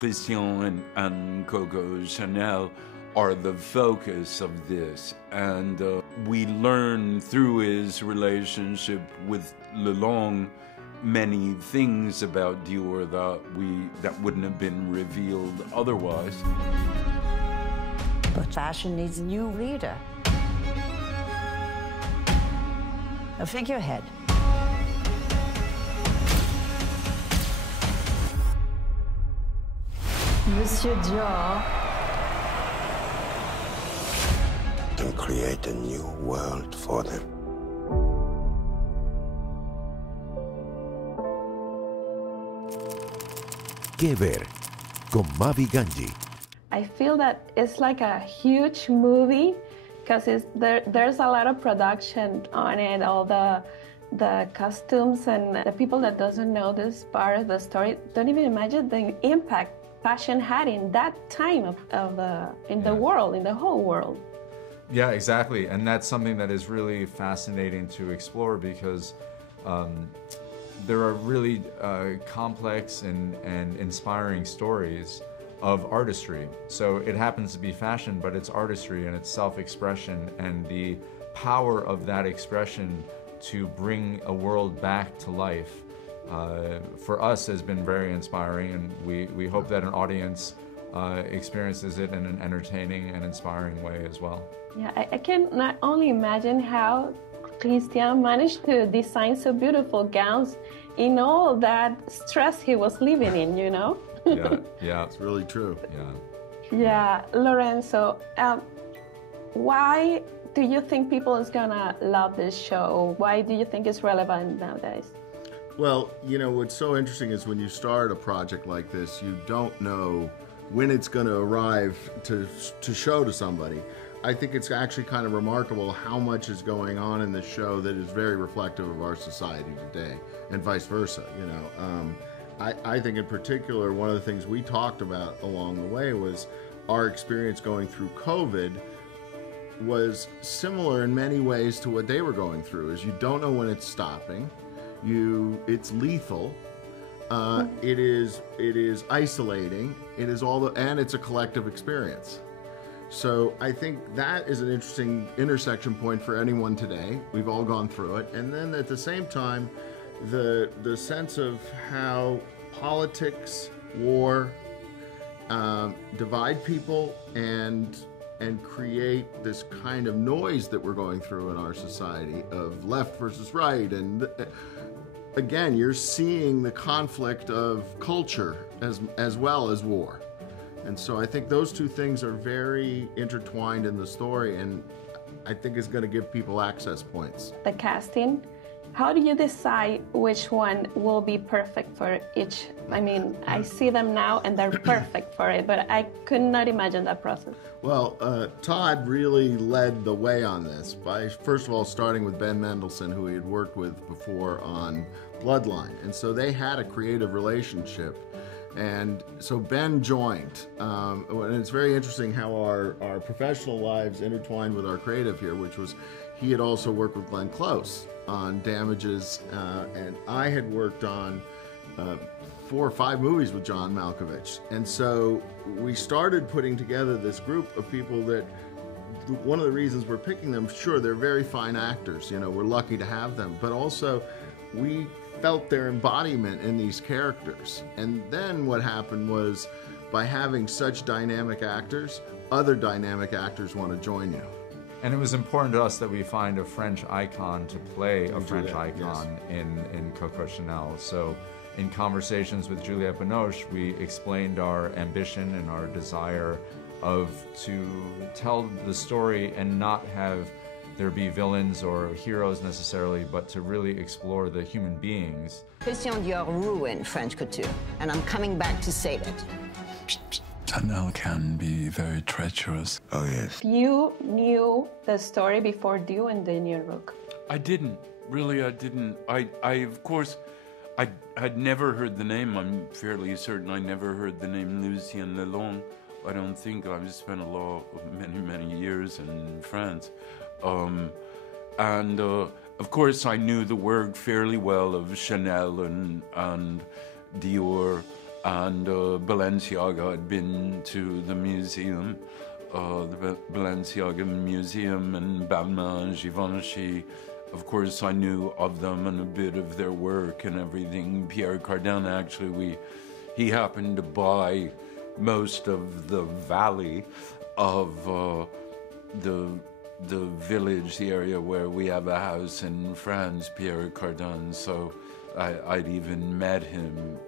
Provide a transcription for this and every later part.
Christian and Coco Chanel are the focus of this, and we learn through his relationship with Lelong many things about Dior that wouldn't have been revealed otherwise. But fashion needs a new leader, a figurehead. Monsieur Dior. And create a new world for them. ¿Qué ver? Con MaVi Gangi. I feel that it's like a huge movie because there's a lot of production on it, all the costumes, and the people that doesn't know this part of the story don't even imagine the impact fashion had in that time in the world, in the whole world. Yeah, exactly, and that's something that is really fascinating to explore because there are really complex and inspiring stories of artistry. So it happens to be fashion, but it's artistry and it's self-expression, and the power of that expression to bring a world back to life for us has been very inspiring, and we hope that an audience experiences it in an entertaining and inspiring way as well. Yeah, I can not only imagine how Christian managed to design so beautiful gowns in all that stress he was living in, you know? Yeah. It's really true. Yeah, Lorenzo, why do you think people is gonna love this show? Why do you think it's relevant nowadays? Well, you know, what's so interesting is when you start a project like this, you don't know when it's going to arrive to show to somebody. I think it's actually kind of remarkable how much is going on in this show that is very reflective of our society today, and vice versa, you know. I think in particular, one of the things we talked about along the way was our experience going through COVID was similar in many ways to what they were going through, is you don't know when it's stopping. It's lethal. It is isolating. It is and it's a collective experience. So I think that is an interesting intersection point for anyone today. We've all gone through it, and then at the same time, the sense of how politics, war, divide people and create this kind of noise that we're going through in our society of left versus right. And again, you're seeing the conflict of culture as well as war. And so I think those two things are very intertwined in the story, and I think it's going to give people access points. The casting, how do you decide which one will be perfect for each? I mean, I see them now and they're perfect for it, but I could not imagine that process. Well, Todd really led the way on this by, first of all, starting with Ben Mendelsohn, who he had worked with before on Bloodline. And so they had a creative relationship. And so Ben joined. And it's very interesting how our professional lives intertwined with our creative here, which was he had also worked with Glenn Close on Damages, and I had worked on 4 or 5 movies with John Malkovich. And so we started putting together this group of people that, one of the reasons we're picking them, sure, they're very fine actors, you know, we're lucky to have them, but also we felt their embodiment in these characters. And then what happened was, by having such dynamic actors, other dynamic actors want to join you. And it was important to us that we find a French icon to play a French icon in Coco Chanel. So in conversations with Juliette Binoche, we explained our ambition and our desire to tell the story and not have there be villains or heroes necessarily, but to really explore the human beings. Christian Dior ruined French couture, and I'm coming back to save it. Chanel can be very treacherous. Oh, yes. You knew the story before doing the new look. I didn't. Really, I didn't. I of course, I'd never heard the name. I'm fairly certain I never heard the name Lucien Lelong. I don't think. I've spent many years in France. Of course, I knew the word fairly well of Chanel and Dior, and Balenciaga had been to the museum, the Balenciaga Museum, and Balmain, Givenchy. Of course, I knew of them and a bit of their work and everything. Pierre Cardin, actually, he happened to buy most of the valley of the village, the area where we have a house in France, Pierre Cardin. So I'd even met him.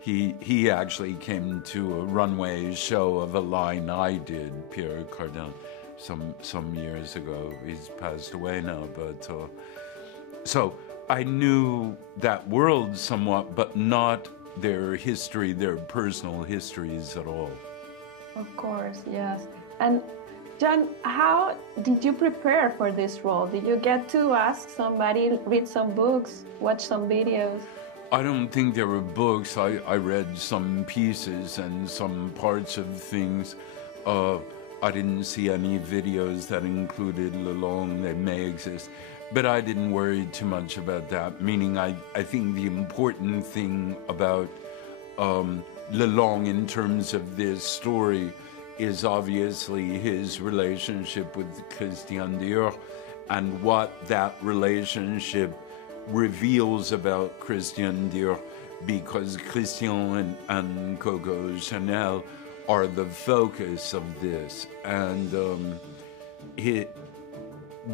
He actually came to a runway show of a line I did, Pierre Cardin, some years ago. He's passed away now, but so I knew that world somewhat, but not their history, their personal histories at all. Of course, yes. And John, how did you prepare for this role? Did you get to ask somebody, read some books, watch some videos? I don't think there were books. I read some pieces and some parts of things. I didn't see any videos that included Lelong. They may exist, but I didn't worry too much about that, meaning I think the important thing about Lelong in terms of this story is obviously his relationship with Christian Dior and what that relationship reveals about Christian Dior, because Christian and Coco Chanel are the focus of this, and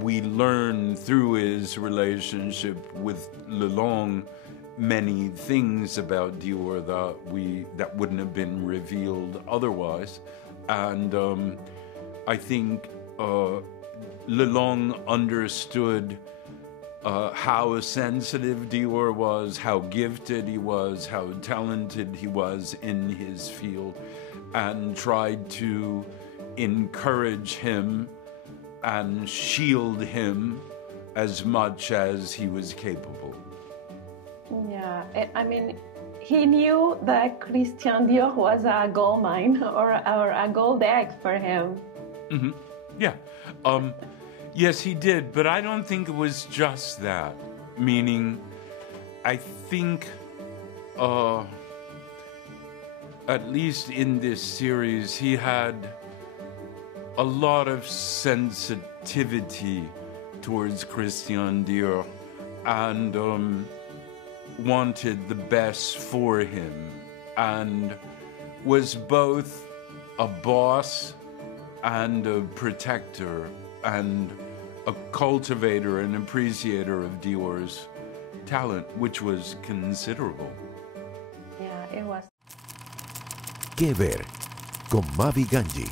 we learn through his relationship with Lelong many things about Dior that wouldn't have been revealed otherwise. And I think Lelong understood how sensitive Dior was, how gifted he was, how talented he was in his field, and tried to encourage him and shield him as much as he was capable. Yeah, I mean, he knew that Christian Dior was a gold mine or a gold egg for him. Mm-hmm. Yeah. Yes, he did, but I don't think it was just that. Meaning, I think, at least in this series, he had a lot of sensitivity towards Christian Dior and wanted the best for him, and was both a boss and a protector and a cultivator and appreciator of Dior's talent, which was considerable. Yeah, it was. Que ver con MaVi Gangi.